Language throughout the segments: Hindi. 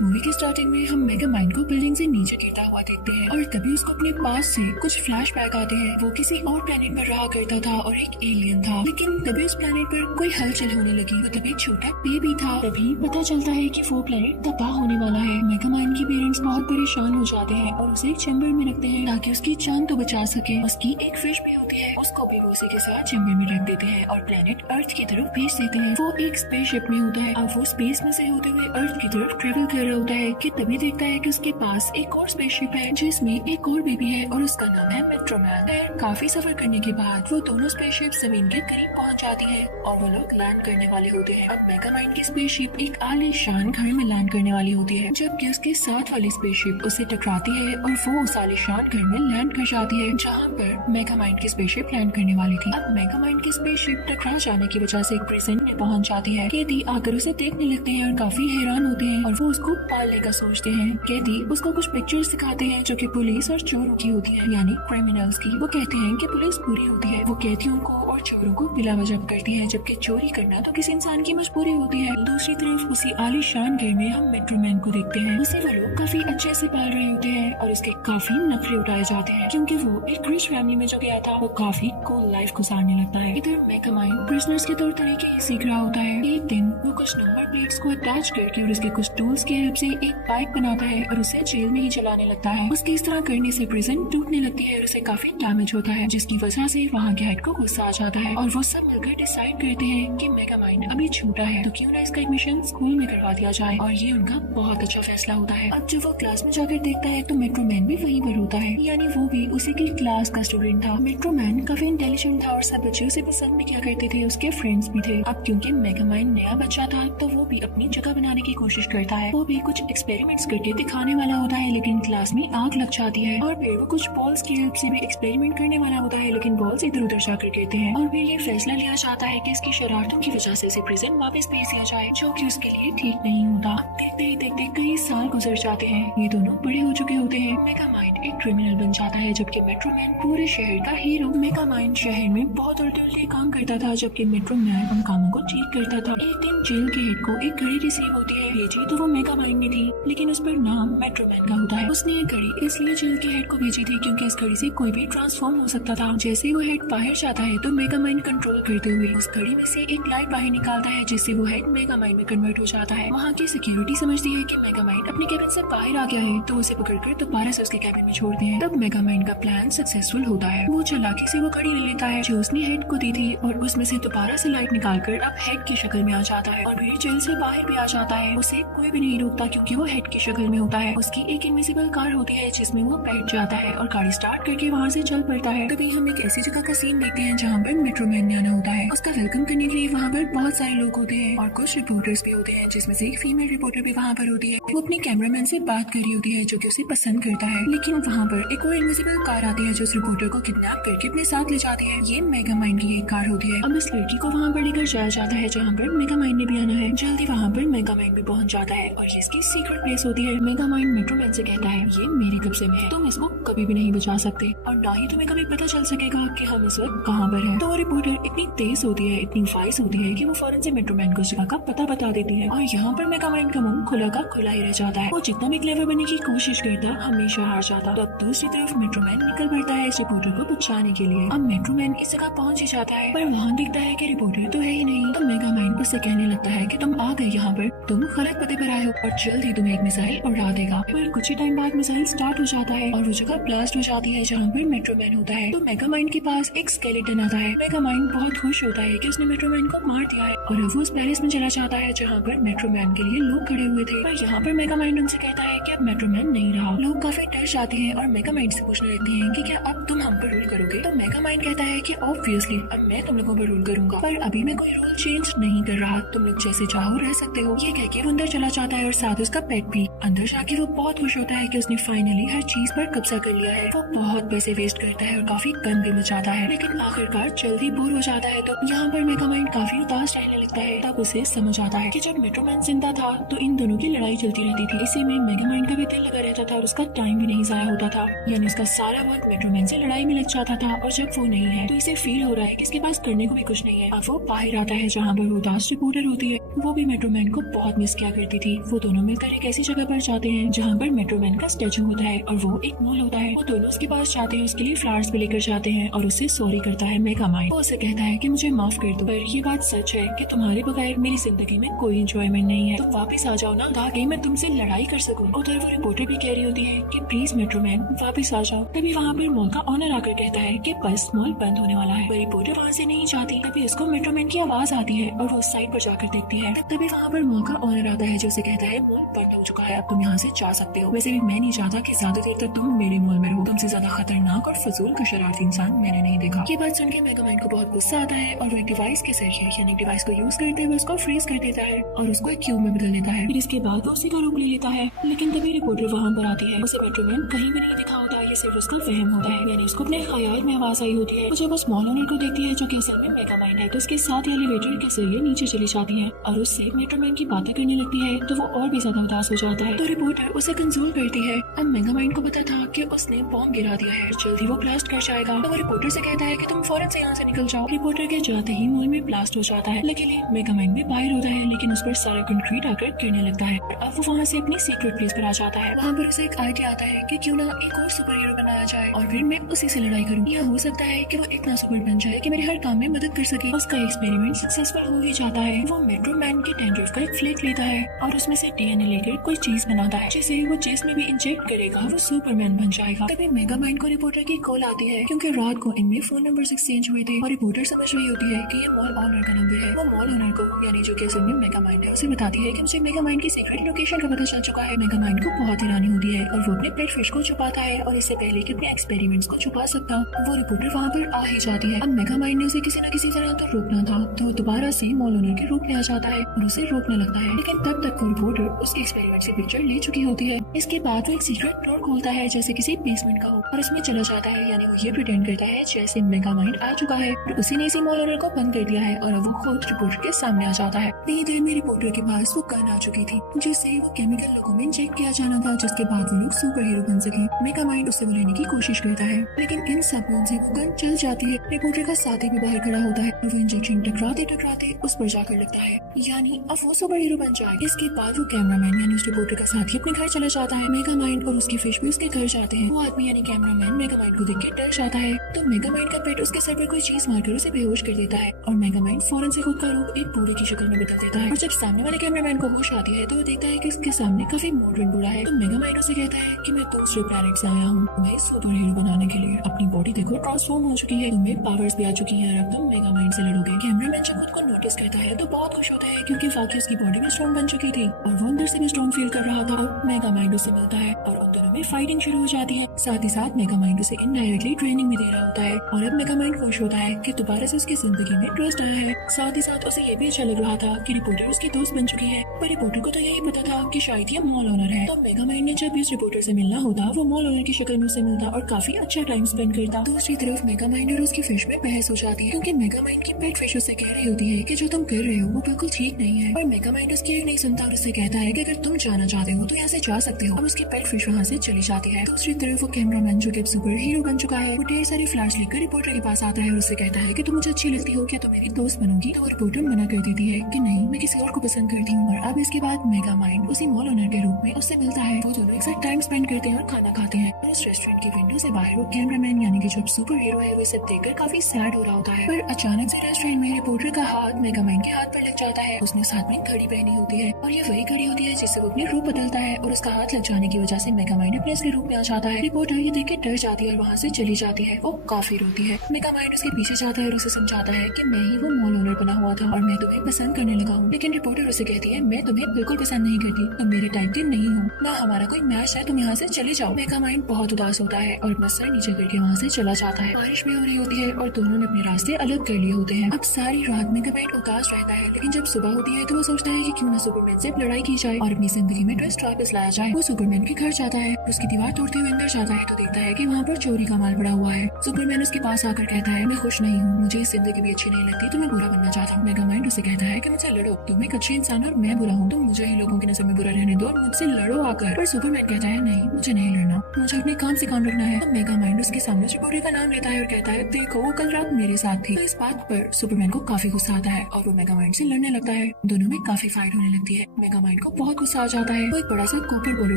मूवी के स्टार्टिंग में हम मेगामाइंड को बिल्डिंग से नीचे गिरता हुआ देखते हैं और तभी उसको अपने पास से कुछ फ्लैशबैक आते हैं। वो किसी और प्लेनेट पर रहा करता था और एक एलियन था, लेकिन तभी उस प्लेनेट पर कोई हलचल होने लगी। वो तभी छोटा बेबी था। तभी पता चलता है कि वो प्लेनेट तबाह होने वाला है। मेगामाइंड के पेरेंट्स बहुत परेशान हो जाते हैं और उसे एक चैम्बर में रखते हैं ताकि उसकी जान तो बचा सके। उसकी एक फिश भी होती है, उसको भी वो उसी के साथ चैम्बर में रख देते हैं और प्लेनेट अर्थ की तरफ भेज देते हैं। वो एक स्पेसशिप में होता है। अब वो स्पेस में से होते हुए अर्थ की तरफ ट्रेवल कर रहा होता है कि तभी देखता है कि उसके पास एक और स्पेसशिप है जिसमें एक और बेबी है और उसका नाम है मेट्रोमैन। काफी सफर करने के बाद वो दोनों स्पेसशिप जमीन के करीब पहुंच जाती हैं और वो लोग लैंड करने वाले होते हैं। अब मेगामाइंड की स्पेसशिप एक आलीशान घर में लैंड करने वाली होती है, जबकि उसके साथ वाली स्पेसशिप उसे टकराती है और वो उस आलीशान घर में लैंड कर जाती है जहाँ पर मेगामाइंड की स्पेसशिप लैंड करने वाली थी। अब मेगामाइंड की स्पेसशिप टकरा जाने की वजह से एक प्रिजन में पहुंच जाती है। कैदी आकर उसे देखने लगते हैं और काफी हैरान होते हैं और वो उसको पालने का सोचते हैं। कैदी उसको कुछ पिक्चर्स दिखाते हैं जो कि पुलिस और चोरों की होती है, यानी क्रिमिनल्स की। वो कहते हैं कि पुलिस बुरी होती है, वो कैदियों को और चोरों को बिला वजह पकड़ती है, जबकि चोरी करना तो किसी इंसान की मजबूरी होती है। दूसरी तरफ उसी आलीशान घर में हम मेट्रोमैन को देखते हैं। उसे वो लोग काफी अच्छे से पाल रहे होते हैं और उसके काफी नखरे उठाए जाते हैं क्योंकि वो एक रिच फैमिली में जो गया था वो काफी कूल लाइफ गुजारने लगता है। इधर मेगामाइंड प्रिजनर्स के तौर तरीके ही सीख रहा होता है। एक दिन वो कुछ नंबर प्लेट्स को अटैच करके और उसके कुछ टूल्स की हेल्प से एक बाइक बनाता है और उसे जेल में ही चलाने लगता है। उसके इस तरह करने से प्रिजन टूटने लगती है और उसे काफी डैमेज होता है, जिसकी वजह से वहाँ के हेड को गुस्सा आ जाता है और वो सब मिलकर डिसाइड करते हैं कि मेगामाइंड अभी छोटा है तो क्यों ना इसका एडमिशन स्कूल में करवा दिया जाए, और ये उनका बहुत अच्छा फैसला होता है। अब जब वो क्लास में जाकर देखता है तो मेट्रोमैन भी वहीं पर होता है, यानी वो भी उसी की क्लास का स्टूडेंट था। मेट्रोमैन काफी इंटेलिजेंट था और सब बच्चे उसे पसंद भी किया करते थे, उसके फ्रेंड्स भी थे। अब क्योंकि मेगामाइंड नया बच्चा था तो वो भी अपनी जगह बनाने की कोशिश करता है। वो भी कुछ एक्सपेरिमेंट्स करके दिखाने वाला होता है, लेकिन क्लास में आग लग जाती है। और फिर वो कुछ बॉल्स की हेल्प से भी एक्सपेरिमेंट करने वाला होता है, लेकिन बॉल्स इधर उधर जाकर गिरते हैं। और फिर ये फैसला लिया जाता है कि इसकी शरारतों की वजह से इसे प्रिजन वापस भेज दिया जाए, जो कि उसके लिए ठीक नहीं होता। देखते ही देखते कई साल गुजर जाते हैं। ये दोनों बड़े हो चुके होते हैं। मेगामाइंड एक क्रिमिनल बन जाता है, जबकि मेट्रोमैन पूरे शहर का हीरो। मेगामाइंड शहर में बहुत उल्टे काम करता था, जबकि मेट्रोमैन उन कामों को ठीक करता था। एक दिन जेल के हेड को एक घड़ी रिसीव होती है। भेजी तो वो मेगामाइंड ने थी, लेकिन उस पर नाम मेट्रोमैन का होता है। उसने ये घड़ी इसलिए जेल के हेड को भेजी थी क्योंकि इस घड़ी से कोई भी ट्रांसफॉर्म हो सकता था। जैसे ही वो हेड बाहर जाता है तो मेगामाइंड कंट्रोल करते हुए उस घड़ी में से एक लाइट बाहर निकालता है, जिससे वो हेड मेगामाइंड में कन्वर्ट हो जाता है। वहाँ की सिक्योरिटी समझती है कि मेगामाइंड अपने कैबिन से बाहर आ गया है, तो उसे पकड़कर दोबारा से उसके कैबिन में छोड़ते हैं। तब मेगामाइंड का प्लान सक्सेसफुल होता है। वो चालाकी से वो घड़ी ले लेता है जो उसने हेड को दी थी और उसमें से दोबारा से लाइट निकालकर अब हेड की शक्ल में आ जाता है और फिर जेल से बाहर भी आ जाता है। उसे कोई भी नहीं रोकता क्योंकि वो हेड की शक्ल में होता है। उसकी एक इनविजिबल कार होती है जिसमें वो बैठ जाता है और गाड़ी स्टार्ट करके वहाँ से चल पड़ता है। तभी हम एक ऐसी जगह का सीन देखते हैं जहाँ पर मेट्रोमैन ने आना होता है। उसका वेलकम करने के लिए वहाँ पर बहुत सारे लोग होते हैं और कुछ रिपोर्टर्स भी होते हैं, जिसमें से एक फीमेल रिपोर्टर भी वहाँ पर होती है। वो अपने कैमरामैन से बात कर रही होती है जो कि उसे पसंद करता है, लेकिन वहाँ पर एक और इनविजिबल कार आती है जो उस रिपोर्टर को किडनैप करके अपने साथ ले जाती है। ये मेगामाइंड की एक कार होती है। अब इस लड़की को वहाँ पर लेकर जाया जाता है जहाँ पर मेगामाइंड ने भी आना है। जल्दी वहाँ पर मेगामाइंड भी पहुँच जाता है और ये इसकी सीक्रेट प्लेस होती है। मेगामाइंड मेट्रोमैन से कहता है ये मेरे कब्जे में है, तुम इसको कभी भी नहीं बचा सकते और ना ही तुम्हें कभी पता चल सकेगा कि हम इस वक्त कहाँ पर हैं। तो वो रिपोर्टर इतनी तेज होती है, इतनी वाइस होती है कि वो फौरन से मेट्रोमैन को उस जगह का पता बता देती है और यहाँ पर मेगामाइंड का मुंह खुला का खुला ही रह जाता है। वो जितना भी क्लेवर बनने की कोशिश करता हमेशा हार जाता। तो अब दूसरी तरफ मेट्रोमैन निकल पड़ता है इस रिपोर्टर को बचाने के लिए। अब मेट्रोमैन इस जगह पहुँच ही जाता है पर वहाँ दिखता है कि रिपोर्टर तो है ही नहीं। तो मेगामाइंड उससे कहने लगता है कि तुम आ गए यहाँ पर, तुम गलत पते पर आए हो और जल्द ही तुम्हें एक मिसाइल उड़ा देगा। पर कुछ ही टाइम बाद मिसाइल स्टार्ट हो जाता है और वो जगह ब्लास्ट हो जाती है जहाँ पर मेट्रोमैन होता है। तो मेगामाइंड के पास एक स्केलेटन आता है। मेगामाइंड बहुत खुश होता है कि उसने मेट्रोमैन को मार दिया है और अब वो उस पैलेस में चला जाता है जहाँ पर मेट्रोमैन के लिए लोग खड़े हुए थे। पर यहाँ पर मेगामाइंड उनसे कहता है कि अब मेट्रोमैन नहीं रहा। लोग काफी डर जाते हैं और मेगामाइंड से पूछने लगते हैं कि क्या अब तुम हम पर रूल करोगे। तो मेगामाइंड कहता है कि ऑब्वियसली अब मैं तुम लोगों पर रूल करूंगा, पर अभी मैं कोई रूल चेंज नहीं कर रहा, तुम लोग जैसे चाहो रह सकते हो। ये कह के वो अंदर चला जाता है और साथ उसका पेट भी। अंदर जाके वो बहुत खुश होता है कि उसने फाइनली हर चीज पर कब्जा कर लिया है। वो बहुत पैसे वेस्ट करता है और काफी गन भी मचाता है, लेकिन आखिरकार जल्दी बोर हो जाता है। तो यहाँ पर मेगामाइंड काफी उदास रहने लगता है। तब उसे समझ आता है कि जब मेट्रोमैन जिंदा था तो इन दोनों की लड़ाई चलती रहती थी। इसी में मेगामाइंड का भी दिल लगा रहता था और उसका टाइम भी नहीं जाया होता था, यानी उसका सारा वक्त मेट्रोमैन से लड़ाई में लग जाता था। और जब वो नहीं है तो इसे फील हो रहा है कि इसके पास करने को भी कुछ नहीं है। अब वो बाहर आता है जहाँ पर उदास रिपोर्टर होती है। वो भी मेट्रोमैन को बहुत मिस किया करती थी। वो दोनों मिलकर एक ऐसी जगह पर जाते हैं जहाँ पर मेट्रोमैन का स्टैचू होता है और वो एक मॉल होता है। वो दोनों उसके पास जाते हैं, उसके लिए फ्लावर्स भी लेकर जाते हैं और उससे सॉरी करता है मेगामाइंड। वो उसे कहता है कि मुझे माफ कर दो, पर ये बात सच है कि तुम्हारे बगैर मेरी जिंदगी में कोई एंजॉयमेंट नहीं है। तुम वापस आ जाओ ना ताकि मैं तुमसे लड़ाई कर सकूं। उधर वो रिपोर्टर भी कह रही होती है कि प्लीज मेट्रोमैन वापस आ जाओ। तभी वहाँ पर मॉल का ऑनर आकर कहता है कि बस मॉल बंद होने वाला है। रिपोर्टर वहाँ से नहीं जाती। तभी उसको मेट्रोमैन की आवाज आती है और वो उस साइड पर जाकर देखती है। तभी वहाँ पर मॉल का ऑनर आता है जो उसे कहता है मॉल बंद हो चुका है, अब तुम यहाँ से जा सकते हो। वैसे भी मैं नहीं चाहता कि ज्यादा देर तक तुम मेरे मॉल में रहो। तुमसे ज्यादा खतरनाक और फजूल का शरारती इंसान मैंने नहीं देखा। ये बात सुन के मेगामाइंड को बहुत गुस्सा आता है और वो एक डिवाइस के जरिए यानी डिवाइस को यूज करते हुए उसको फ्रीज कर देता है और उसको एक क्यूब में बदल देता है। फिर इसके बाद वो उसी का रूप ले लेता है। लेकिन तभी रिपोर्टर वहाँ पर आती है। उसे मेट्रोमैन कहीं भी नहीं दिखा होता, ये सिर्फ उसका वहम होता है। यानी उसको अपने ख्याल में आवाज आई होती है। वो जब उस मॉल ओनर को देखती है जो कि असल में मेगामाइंड है, तो उसके साथ एलिवेटर के जरिए नीचे चली जाती है और उससे मेट्रोमैन की बातें करने लगती है। तो वो और भी ज्यादा उदास हो जाता है। तो रिपोर्टर उसे कंसोल करती है। अब मेगामाइंड को पता था कि उसने बॉम्ब गिरा दिया है, जल्दी वो ब्लास्ट कर जाएगा। तो वो रिपोर्टर से कहता है कि तुम फौरन से यहाँ से निकल जाओ। रिपोर्टर के जाते ही मॉल में ब्लास्ट हो जाता है। लेकिन मेगामाइंड भी बाहर होता है, लेकिन उस पर सारा कंक्रीट आकर गिरने लगता है। अब वो वहाँ से अपनी सीक्रेट प्लेस पर आ जाता है। वहाँ पर उसे एक आइडिया आता है कि क्यों ना एक और सुपर हीरो बनाया जाए और फिर मैं उसी से लड़ाई करूँ। यह हो सकता है कि वो इतना सुपर बन जाए कि मेरे हर काम में मदद कर सके। उसका एक्सपेरिमेंट सक्सेसफुल हो ही जाता है। वो मेट्रोमैन के डैंड्रफ का एक फ्लेक लेता है और उसमें से डीएनए लेकर कोई चीज बनाता है जिसे वो चेस्ट में भी इंजेक्ट करेगा, वो सुपरमैन बन जाएगा। तभी मेगामाइंड को रिपोर्टर की कॉल आती है क्योंकि रात को इनमें फोन नंबर्स एक्सचेंज हुए थे और रिपोर्टर समझ रही होती है कि ये मॉल ऑनर का नंबर है। वो मॉल ओनर को यानी जो कि असल में मेगामाइंड है उसे बताती है कि मुझे मेगामाइंड की सीक्रेट लोकेशन का पता चल चुका है। मेगामाइंड को बहुत हैरानी होती है और वो अपने पेट फिश को छुपाता है और इससे पहले कि अपने एक्सपेरिमेंट्स को छुपा सकता, वो रिपोर्टर वहाँ पर आ ही जाती है। अब मेगामाइंड ने उसे किसी न किसी तरह तो रोकना था, तो वो दोबारा से मॉल ओनर के रूप में आ जाता है और उसे रोकने लगता है। लेकिन तब तक वो रिपोर्टर उसके एक्सपेरिमेंट से पिक्चर ले चुकी होती है। इसके बाद वो एक सीक्रेट डोर खोलता है जैसे किसी बेसमेंट का हो और उसमें चला जाता है। यानी वो ये प्रिटेंड करता है जैसे मेगामाइंड आ चुका है और उसी ने इसी मॉल ओनर को बंद कर दिया है और अब वो खुद रिपोर्टर के सामने आ जाता है। इतनी देर में रिपोर्टर के पास वो गन आ चुकी थी जिससे वो केमिकल लोगों में इंजेक्ट किया जाना था, जिसके बाद वो लोग सुपर हीरो बन सके। मेगामाइंड उससे वो लेने की कोशिश करता है लेकिन इन सब में उनसे वो गन चल जाती है। रिपोर्टर का साथी भी बाहर खड़ा होता है और वो इंजेक्शन टकराते टकराते उस पर जाकर लगता है, यानी अब वो सुपर हीरो बन जाए। इसके बाद वो कैमरामैन यानी उस रिपोर्टर का साथी अपने घर चला जाता है। मेगामाइंड और उसकी फिश भी उसके घर जाते हैं। वो आदमी यानी कैमरामैन मेगामाइंड को देख के डर जाता है, तो मेगामाइंड का पेट उसके सर पर कोई चीज मारकर उसे बेहोश कर देता है और मेगामाइंड फौरन से खुद का रूप एक बूढ़े की शक्ल में बदल देता है। और जब सामने वाले कैमरामैन को होश आती है तो वो देखता है कि उसके सामने काफी मॉडर्न बूढ़ा है। तो मेगामाइंड उसे कहता है कि मैं दूसरे प्लैनेट से आया हूँ, तुम्हें सुपर हीरो बनाने के लिए। अपनी बॉडी देखो ट्रांसफॉर्म हो चुकी है, तुम्हें पावर्स भी आ चुकी है, अब तुम मेगामाइंड से लड़ोगे। कैमरामैन जब खुद को नोटिस करता है तो बहुत खुश होता है क्योंकि वाकई उसकी बॉडी भी स्ट्रॉन्ग बन चुकी थी और वो अंदर से भी स्ट्रॉन्ग फील कर रहा था। अब मेगामाइंड उसे मिलता है और उन दोनों में फाइटिंग शुरू हो जाती है। साथ ही साथ मेगामाइंड उसे इनडायरेक्टली ट्रेनिंग भी दे रहा होता है और अब मेगामाइंड खुश होता है कि दोबारा से उसकी जिंदगी में ट्विस्ट आया है। साथ ही साथ उसे ये भी अच्छा लग रहा था कि रिपोर्टर उसकी दोस्त बन चुकी है, पर रिपोर्टर को तो यही पता था कि शायद ये मॉल ओनर है। तो मेगामाइंड ने जब भी उस रिपोर्टर से मिलना होता वो मॉल ओनर की शक्ल में उसे मिलता और काफी अच्छा टाइम स्पेंड करता। दूसरी तरफ मेगामाइंड और उसकी फिश में बहस हो जाती है क्योंकि मेगामाइंड की पेट फिश उससे कह रही होती है कि जो तुम कर रहे हो वो बिल्कुल ठीक नहीं है, पर मेगामाइंड उसकी एक नहीं सुनता और उससे कहता है कि अगर तुम जाना चाहते हो तो यहाँ से जा सकते हो। अब उसकी पेट फिश वहाँ से चली जाती है। दूसरी तरफ वो कैमरामैन जो कि सुपर हीरो बन चुका है वो ढेर सारी फ्लैश लेकर रिपोर्टर के पास आता है और उससे कहता है कि तुम मुझे अच्छी लगती हो, क्या तुम मेरी दोस्त बनोगी? तो रिपोर्टर मना कर देती है कि नहीं, मैं किसी और को पसंद करती हूँ। और अब इसके बाद मेगामाइंड उसी मॉल ओनर के रूप में उससे मिलता है। वो दोनों एक साथ टाइम स्पेंड करते हैं और खाना खाते हैं। और उस रेस्टोरेंट की विंडो से बाहर वो कैमरामैन यानी कि जो सुपर हीरो है वो सब देखकर काफी सैड हो रहा होता है। पर अचानक से रेस्टोरेंट में रिपोर्टर का हाथ मेगामाइंड के हाथ पर लग जाता है। उसने साथ में घड़ी पहनी होती है और ये वही घड़ी होती है जिससे वो अपने रूप बदलता है और उसका हाथ लग जाने की वजह से मेगामाइंड अपने असली रूप में आ जाता है। रिपोर्टर ये देख के डर जाती है और वहाँ से चली जाती है। वो काफी रोती है। मेगामाइंड उसके पीछे जाता है और उसे समझाता है कि मैं ही वो मॉल ओनर बना हुआ था और मैं तुम्हें पसंद करने लगा हूँ। लेकिन रिपोर्टर उसे कहती है मैं तुम्हें बिल्कुल पसंद नहीं करती, तुम मेरे टाइप की नहीं हो, ना हमारा कोई मैच है, तुम यहाँ से चले जाओ। मेगामाइंड बहुत उदास होता है और अपना सर नीचे करके वहाँ से चला जाता है। बारिश भी हो रही होती है और दोनों ने अपने रास्ते अलग कर लिए होते हैं। अब सारी रात मेगामाइंड उदास रहता है, लेकिन जब सुबह होती है तो वो सोचता है कि क्यों ना सुपरमैन से लड़ाई की जाए और अपनी जिंदगी में ट्विस्ट वापस लाया जाए। वो सुपरमैन के घर जाता है, उसकी दीवार तोड़ते हुए अंदर जाता है तो देखता है कि वहाँ पर चोरी का माल पड़ा हुआ है। सुपरमैन उसके पास आकर कहता है मैं खुश नहीं हूँ, मुझे इस जिंदगी भी अच्छी नहीं लगती, तो मैं बुरा बनना चाहता हूँ। मेगामाइंड उसे कहता है कि मुझसे लड़ो, तुम एक अच्छे इंसान और मैं बुरा हूँ, तो मुझे ही लोगों की नजर में बुरा रहने दो और मुझसे लड़ो आकर। पर सुपरमैन कहता है नहीं, मुझे नहीं लड़ना, मुझे अपने काम से काम रखना है। तो मेगामाइंड उसके सामने रिपोर्टर का नाम लेता है और कहता है देखो वो कल रात मेरे साथ थी। तो इस बात पर सुपरमैन को काफी गुस्सा आता है और वो मेगामाइंड से लड़ने लगता है। दोनों में काफी फाइट होने लगती है। मेगामाइंड को बहुत गुस्सा आ जाता है। वो एक बड़ा सा कॉपर बॉल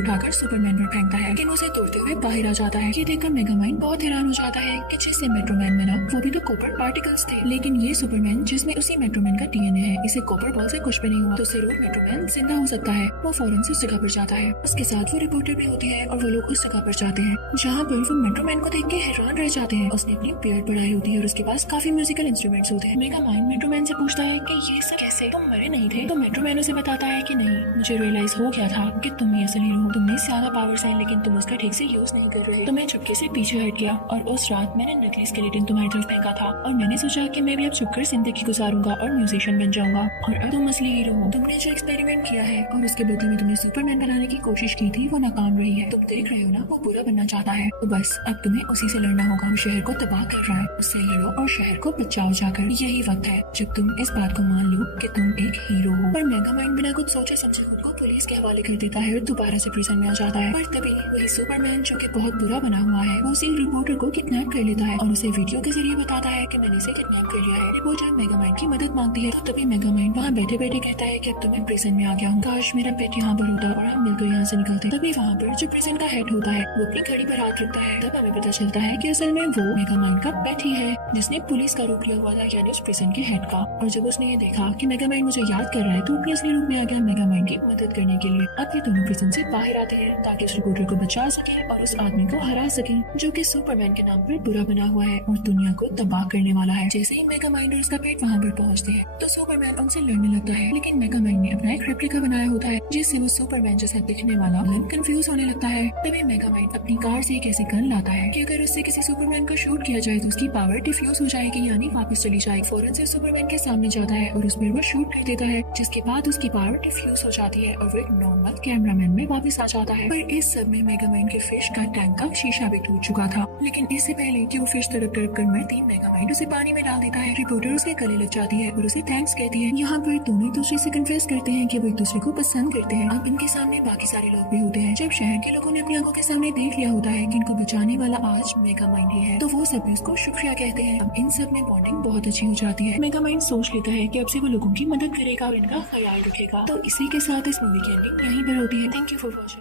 उठाकर सुपरमैन पर फेंकता है, लेकिन उसे तोड़ते हुए बाहर आ जाता है। ये देखकर मेगामाइंड बहुत हैरान हो जाता है कि जिससे मेट्रोमैन मिला वो भी तो कॉपर पार्टिकल्स थे, लेकिन ये सुपरमैन जिसमें उसी मेट्रोमैन का डीएनए है, इसे कॉपर बॉल से कुछ भी नहीं हुआ, तो जरूर मेट्रोमैन जिंदा हो सकता है। वो फौरन से उस जगह पर जाता है। उसके साथ वो रिपोर्टर भी होती है और वो लोग उस जगह पर जाते हैं जहाँ पर वो मेट्रोमैन को देख के हैरान रह जाते हैं। उसने अपनी बियर्ड बढ़ाई होती है और उसके पास काफी म्यूजिकल इंस्ट्रूमेंट्स होते हैं। मेगामाइंड मेट्रोमैन से पूछता है कि ये सब कैसे, तुम मरे नहीं थे? तो मेट्रोमैन उसे बताता है कि नहीं, मुझे रियलाइज हो गया था कि तुम ही असली हो, तुम में ज्यादा पावर्स हैं लेकिन तुम उसका ठीक से यूज नहीं कर रहे। तो मैं चुपके से पीछे हट गया और उस रात मैंने नकली स्केलेटन तुम्हारी तरफ फेंका था और मैंने सोचा कि मैं भी अब छुपकर जिंदगी गुजारूंगा और म्यूजिशियन बन जाऊंगा। और अब तुम असली हीरो हो। तुमने जो एक्सपेरिमेंट किया है और उसके बदले में तुमने सुपरमैन बनाने की कोशिश की थी वो नाकाम रही है। तुम देख रहे हो ना, वो बुरा बनना चाहता है, तो बस अब तुम्हें उसी से लड़ना होगा। वो शहर को तबाह कर रहा है, उससे लड़ो और शहर को बचाओ जाकर। यही वक्त है जब तुम इस बात को मान लो कि तुम एक हीरो हो। पर मेगामाइंड बिना कुछ सोचे समझे खुद को पुलिस के हवाले कर देता है और दोबारा से प्रिजन में आ जाता है। पर तभी वही सुपरमैन जो कि बहुत बुरा बना हुआ है, वो उसी रिपोर्टर को किडनैप कर लेता है और उसे वीडियो के जरिए बताता है कि मैंने इसे किडनैप कर लिया है। रिपोर्टर मेगामाइंड की मदद मांगती है, तो तभी मेगामाइंड वहाँ बैठे बैठे कहता है कि अब तो मैं प्रिजन में आ गया हूँ, काश मेरा पेट यहाँ पर होता और हम मिलकर यहाँ से निकलते। तभी वहाँ पर जो प्रिजन का हेड होता है वो अपनी घड़ी पर हाथ रखता है। तब हमें पता चलता है कि असल में वो मेगामाइंड का पेट ही है जिसने पुलिस का रूप लिया हुआ था, यानी उस प्रिजन के हेड का। और जब उसने ये देखा कि मेगामाइंड मुझे याद कर रहा है तो अपने असली रूप में आ गया मेगामाइंड की मदद करने के लिए। अब ये दोनों प्रिजन से बाहर आते हैं ताकि उस रिपोर्टर को बचा सके और उस आदमी को हरा सके जो कि सुपरमैन के नाम पर बुरा बना हुआ है और दुनिया को तबाह करने वाला है। जैसे ही मेगामाइंड और उसका पेट वहाँ पर पहुँचते हैं तो सुपरमैन उनसे लड़ने लगता है, लेकिन मेगामाइंड ने अपना एक रेप्लिका बनाया होता है जिससे वो सुपरमैन जैसा दिखने वाला गन कंफ्यूज होने लगता है। तभी मेगामाइंड अपनी कार से एक ऐसी गन लाता है कि अगर उससे किसी सुपरमैन को शूट किया जाए तो उसकी पावर डिफ्यूज हो जाएगी, यानी वापस चली जाएगी। फौरन से सुपरमैन के सामने जाता है और उस पर वो शूट कर देता है, जिसके बाद उसकी पावर डिफ्यूज हो जाती है और वो एक नॉर्मल कैमरामैन में वापस आ जाता है। पर इस सब में मेगामाइंड के फिश का टैंक का शीशा भी टूट चुका था, लेकिन इससे पहले कि वो फिश तड़प तड़प कर मरती, मेगामाइंड उसे पानी में डाल देता है। रिपोर्टर उसके गले लग जाती है और उसे थैंक्स कहती है। यहाँ पर दोनों एक दूसरे से कन्फेस करते हैं कि वो एक दूसरे को पसंद करते हैं। अब इनके सामने बाकी सारे लोग भी होते हैं। जब शहर के लोगों ने अपनी आंखों के सामने देख लिया होता है कि इनको बचाने वाला आज मेगामाइंड ही है, तो वो सब उसको शुक्रिया कहते हैं। अब इन सब में बॉन्डिंग बहुत अच्छी हो जाती है। मेगामाइंड सोच लेता है कि अब से वो लोगों की मदद करेगा और इनका ख्याल रखेगा। तो इसी के साथ इस मूवी की एंडिंग यहीं पर होती है। Thank you for watching.